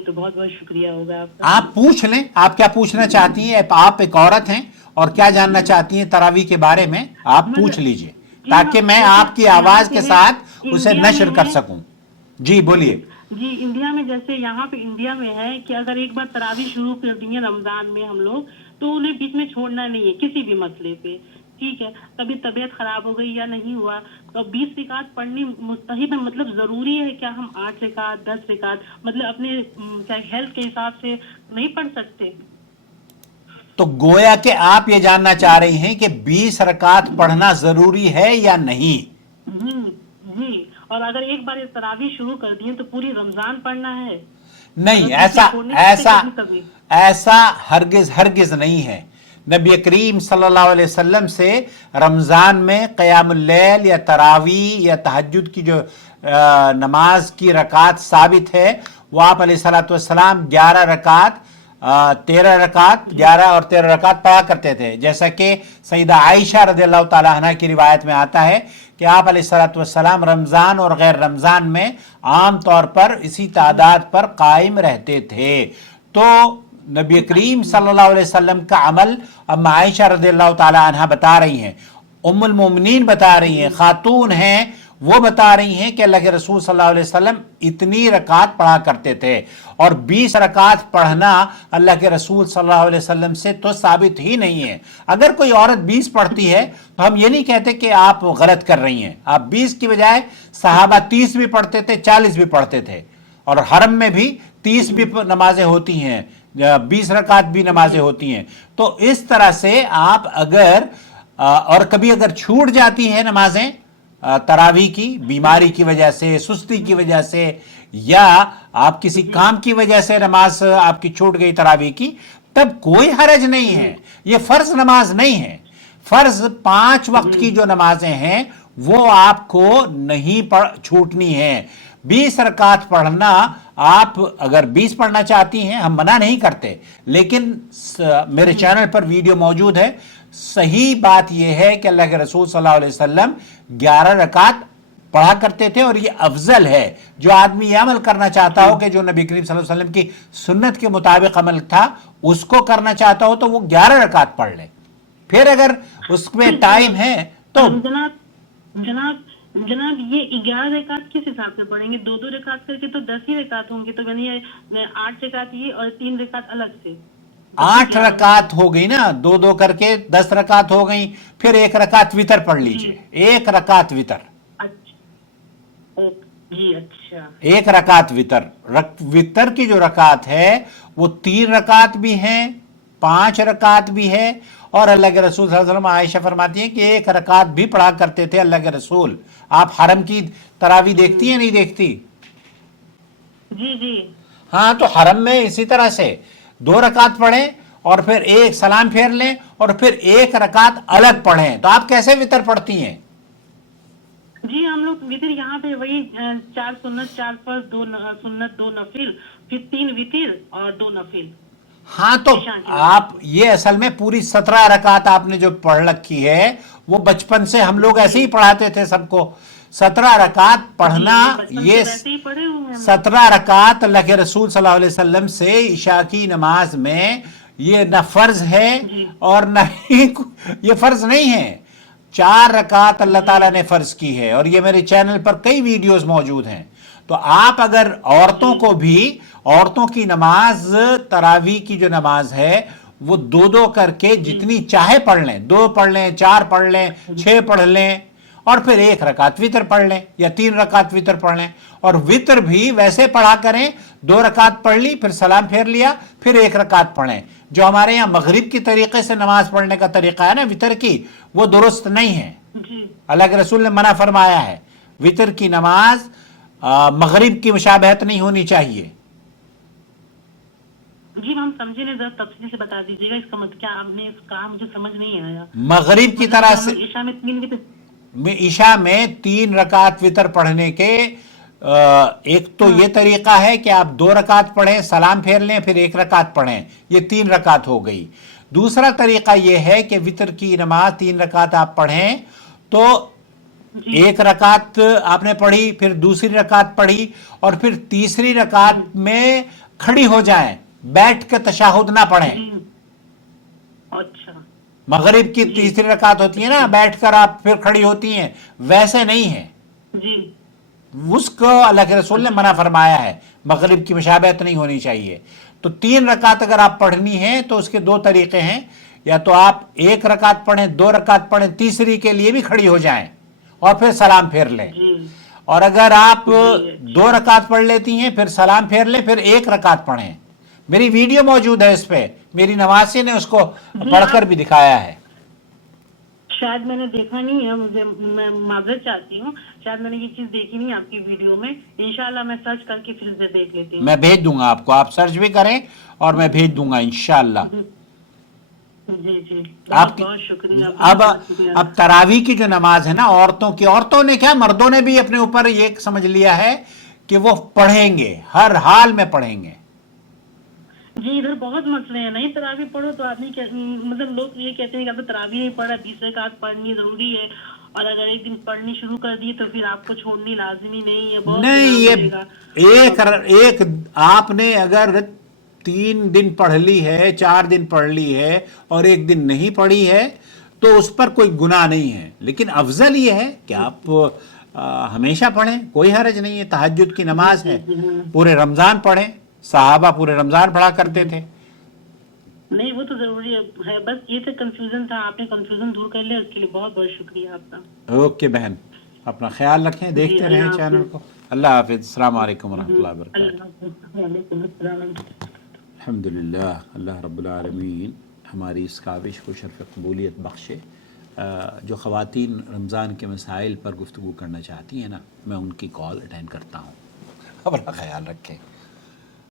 तो बहुत बहुत शुक्रिया होगा आपका। आप पूछ लें, आप क्या पूछना चाहती हैं। आप एक औरत हैं और क्या जानना चाहती हैं तरावी के बारे में, आप पूछ लीजिए जी ताकि मैं जैसे आपकी यहाँ आवाज पे के है साथ उसे इंडिया में नश्र कर है। सकूं। जी बोलिए। जी इंडिया में, जैसे यहाँ पे इंडिया में है कि अगर एक बार तरावी शुरू कर दी है रमजान में हम लोग, तो उन्हें बीच में छोड़ना नहीं है किसी भी मसले पे। ठीक है, कभी तबीयत खराब हो गई या नहीं हुआ तो 20 रिकात पढ़नी मुस्तहिब है। मतलब जरूरी है क्या हम 8 रिकात 10 रिकात मतलब अपने क्या हेल्थ के हिसाब से नहीं पढ़ सकते? तो गोया कि आप ये जानना चाह रही हैं कि 20 रकात पढ़ना जरूरी है या नहीं। जी जी, और अगर एक बार ये तरावी शुरू कर दिए तो पूरी रमजान पढ़ना है? नहीं, अगर बीच में ऐसा छोड़ने से ऐसा कभी कभी ऐसा हरगिज हरगिज नहीं है। नबी करीम सल्लल्लाहु अलैहि वसल्लम से रमजान में क़यामुल लैल या तरावी या तहज्जुद की जो नमाज की रकात साबित है, वो आप अलैहिस्सलातु वस्सलाम 11 रकात 13 रकात 11 और 13 रकात पढ़ा करते थे। जैसा कि सईदा आयशा रज़ियल्लाहु ताला अन्हा की रिवायत में आता है कि आप अलैहिस्सलातु वस्सलाम रमज़ान और गैर रमज़ान में आम तौर पर इसी तादाद पर कायम रहते थे। तो नबी करीम सल्लल्लाहु अलैहि वसल्लम का अमल अम्मा आयशा रज़ियल्लाहु ताला अन्हा बता रही हैं, उम्मुल मोमिनीन बता रही हैं, खातून हैं, वो बता रही हैं कि अल्लाह के रसूल सल्लल्लाहु अलैहि वसल्लम इतनी रकात पढ़ा करते थे। और 20 रकात पढ़ना अल्लाह के रसूल सल्लल्लाहु अलैहि वसल्लम से तो साबित ही नहीं है। अगर कोई औरत 20 पढ़ती है तो हम ये नहीं कहते कि आप गलत कर रही हैं। आप 20 की बजाय सहाबा 30 भी पढ़ते थे, 40 भी पढ़ते थे, और हरम में भी 30 भी नमाजें होती हैं, 20 रकात भी नमाजें होती हैं। तो इस तरह से आप अगर और कभी अगर छूट जाती है नमाजें तरावी की, बीमारी की वजह से, सुस्ती की वजह से, या आप किसी काम की वजह से नमाज आपकी छूट गई तरावी की, तब कोई हरज नहीं है। ये फर्ज नमाज नहीं है। फर्ज 5 वक्त की जो नमाजें हैं वो आपको नहीं छूटनी है। 20 रकात पढ़ना, आप अगर 20 पढ़ना चाहती हैं हम मना नहीं करते, लेकिन मेरे चैनल पर वीडियो मौजूद है। सही बात यह है कि अल्लाह के रसूल सल्लल्लाहु अलैहि वसल्लम 11 रकात पढ़ा करते थे, और ये अफजल है। जो आदमी ये अमल करना चाहता हो कि जो नबी करीम सल्लल्लाहु अलैहि वसल्लम की सुन्नत के मुताबिक अमल था उसको करना चाहता हो, तो वो 11 रकात पढ़ ले। फिर अगर उसमें टाइम है तो जनाब ये 11 रकात किस हिसाब से पढ़ेंगे? 2-2 रकात करके तो 10 ही रकात होंगे, तो यानी 8 रकात ये और 3 रकात अलग से 8 रकात हो गई ना, 2-2 करके 10 रकात हो गई। फिर 1 रकात वितर पढ़ लीजिए, 1 रकात वितर। अच्छा जी, अच्छा 1 रकात वितर। वितर की जो रकात है वो 3 रकात भी है, 5 रकात भी है, और अल्लाह के रसूल सल्लल्लाहु अलैहि वसल्लम, आयशा फरमाती हैं कि 1 रकात भी पढ़ा करते थे अल्लाह के रसूल। आप हरम की तरावी देखती हैं, नहीं देखती? जी जी हाँ, तो हरम में इसी तरह से 2 रकात पढ़ें और फिर 1 सलाम फेर लें और फिर 1 रकात अलग पढ़ें। तो आप कैसे वितर पढ़ती हैं? जी, हम लोग वितर यहाँ पे वही 4 सुन्नत 4 फर्ज, 2 सुन्नत 2 नफिल, फिर 3 वितर और 2 नफिल। हाँ, तो आप ये असल में पूरी 17 रकात आपने जो पढ़ रखी है वो बचपन से हम लोग ऐसे ही पढ़ाते थे सबको। 17 रकात पढ़ना, ये 17 रकात अल्लाह के रसूल सल्लल्लाहु अलैहि वसल्लम से इशा की नमाज में ये न फर्ज है और न ही ये फर्ज नहीं है। 4 रकात अल्लाह ताला ने फर्ज की है, और ये मेरे चैनल पर कई वीडियोस मौजूद हैं। तो आप अगर औरतों को भी, औरतों की नमाज तरावी की जो नमाज है वो 2-2 करके जितनी चाहे पढ़ लें, 2 पढ़ लें, 4 पढ़ लें, 6 पढ़ लें, और फिर 1 रकात वितर पढ़ लें या 3 रकात वितर पढ़ लें। और वितर भी वैसे पढ़ा करें, 2 रकात पढ़ ली, फिर सलाम फेर लिया, फिर 1 रकात पढ़ें। जो हमारे यहाँ मगरिब की तरीके से नमाज पढ़ने का तरीका है ना वितर की, वो दुरुस्त नहीं है। अल्लाह के रसूल ने मना फरमाया है, वितर की नमाज मगरिब की मुशाबहत नहीं होनी चाहिए। जी, हम समझे नहीं, जरा तफसील से बता दीजिएगा इसका मतलब क्या आपने कहा, मुझे समझ नहीं आया। मगरिब की तरह से ईशा में 3 वितर, ईशा में 3 रकात वितर पढ़ने के एक तो ये तरीका है कि आप 2 रकात पढ़ें, सलाम फेर लें, फिर 1 रकात पढ़ें, ये 3 रकात हो गई। दूसरा तरीका यह है कि वितर की नमाज 3 रकात आप पढ़ें, तो 1 रकात आपने पढ़ी, फिर दूसरी रकात पढ़ी, और फिर तीसरी रकात में खड़ी हो जाएं, बैठ के तशाहुद ना पढ़ें। जी। अच्छा। मगरिब की तीसरी रकात होती है ना, बैठकर आप फिर खड़ी होती हैं, वैसे नहीं है। जी। उसको अल्लाह के रसूल ने मना फरमाया है, मगरिब की मुशाबहत नहीं होनी चाहिए। तो 3 रकात अगर आप पढ़नी है तो उसके 2 तरीके हैं, या तो आप 1 रकात पढ़ें, 2 रकात पढ़ें, तीसरी के लिए भी खड़ी हो जाएं और फिर सलाम फेर लें। जी। और अगर आप जी। 2 रकात पढ़ लेती हैं फिर सलाम फेर लें, फिर 1 रकात पढ़ें। मेरी वीडियो मौजूद है इस पे, मेरी नवासी ने उसको पढ़कर भी दिखाया है। शायद मैंने देखा नहीं है, मैं माजरत चाहती हूँ, शायद मैंने ये चीज देखी नहीं आपकी वीडियो में। इंशाल्लाह मैं सर्च करके फिर से देख लेती हूँ। मैं भेज दूंगा आपको, आप सर्च भी करें और मैं भेज दूंगा इंशाल्लाह। जी जी, आपकी बहुत शुक्रिया। अब तरावी की जो नमाज है ना, औरतों ने क्या, मर्दों ने भी अपने ऊपर ये समझ लिया है कि वो पढ़ेंगे, हर हाल में पढ़ेंगे। जी, इधर बहुत मसले हैं, नहीं तरावी पढ़ो तो आदमी मतलब लोग ये कहते हैं कि अब तरावी नहीं पढ़ा, 20 रकात पढ़नी जरूरी है, और अगर एक दिन पढ़नी शुरू कर दी तो फिर आपको छोड़नी लाजमी नहीं है। बहुत नहीं, ये मिलेगा। एक आपने अगर 3 दिन पढ़ ली है, 4 दिन पढ़ ली है और 1 दिन नहीं पढ़ी है तो उस पर कोई गुनाह नहीं है। लेकिन अफजल ये है कि आप हमेशा पढ़ें, कोई हरज नहीं है। तहज्जुद की नमाज है, पूरे रमजान पढ़ें, सहाबा पूरे रमजान पढ़ा करते थे। नहीं, वो तो जरूरी है, बस ये तो कंफ्यूजन था, आपने कंफ्यूजन दूर कर लिया, उसके लिए बहुत बहुत शुक्रिया आपका। ओके बहन, अपना ख्याल रखें, देखते रहें चैनल को। अल्लाह हाफिज़, अस्सलाम वालेकुम वरहमतुल्लाहि वबरकातुहू। अल्हम्दुलिल्लाह, अल्लाह रब्बुल आलमीन हमारी इस काविश को शर्फ़ कबूलियत बख्शे। जो ख़वातीन रमज़ान के मसाइल पर गुफ्तगू करना चाहती हैं ना, मैं उनकी कॉल अटेंड करता हूँ। अपना ख्याल रखें।